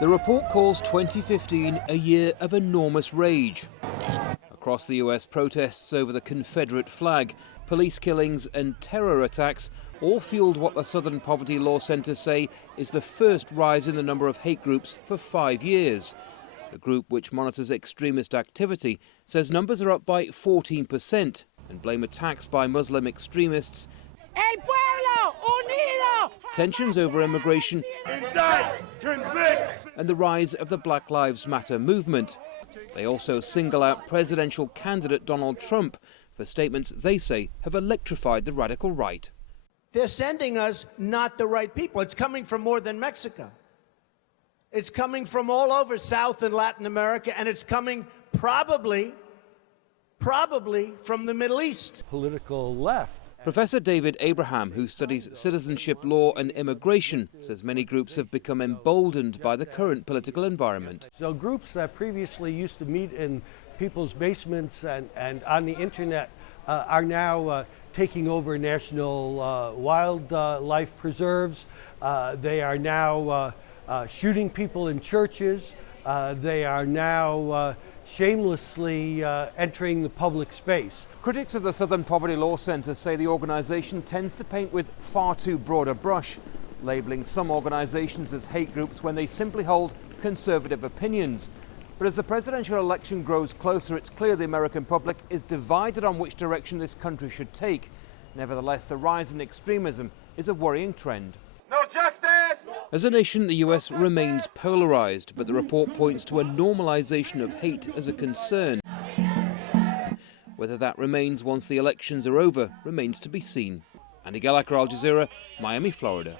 The report calls 2015 a year of enormous rage. Across the US, protests over the Confederate flag, police killings and terror attacks all fueled what the Southern Poverty Law Center say is the first rise in the number of hate groups for 5 years. The group, which monitors extremist activity, says numbers are up by 14% and blame attacks by Muslim extremists, El pueblo unido! tensions over immigration, Indict, convict, and the rise of the Black Lives Matter movement. They also single out presidential candidate Donald Trump for statements they say have electrified the radical right. They're sending us not the right people. It's coming from more than Mexico. It's coming from all over South and Latin America, and it's coming probably from the Middle East. Political left. Professor David Abraham, who studies citizenship law and immigration, says many groups have become emboldened by the current political environment. So groups that previously used to meet in people's basements and on the internet are now taking over national wildlife preserves. They are now shooting people in churches. They are now shamelessly entering the public space. Critics of the Southern Poverty Law Center say the organization tends to paint with far too broad a brush, labeling some organizations as hate groups when they simply hold conservative opinions. But as the presidential election grows closer, it's clear the American public is divided on which direction this country should take. Nevertheless, the rise in extremism is a worrying trend. no justice. As a nation, the US remains polarized, but the report points to a normalization of hate as a concern. Whether that remains once the elections are over remains to be seen. Andy Gallagher, Al Jazeera, Miami, Florida.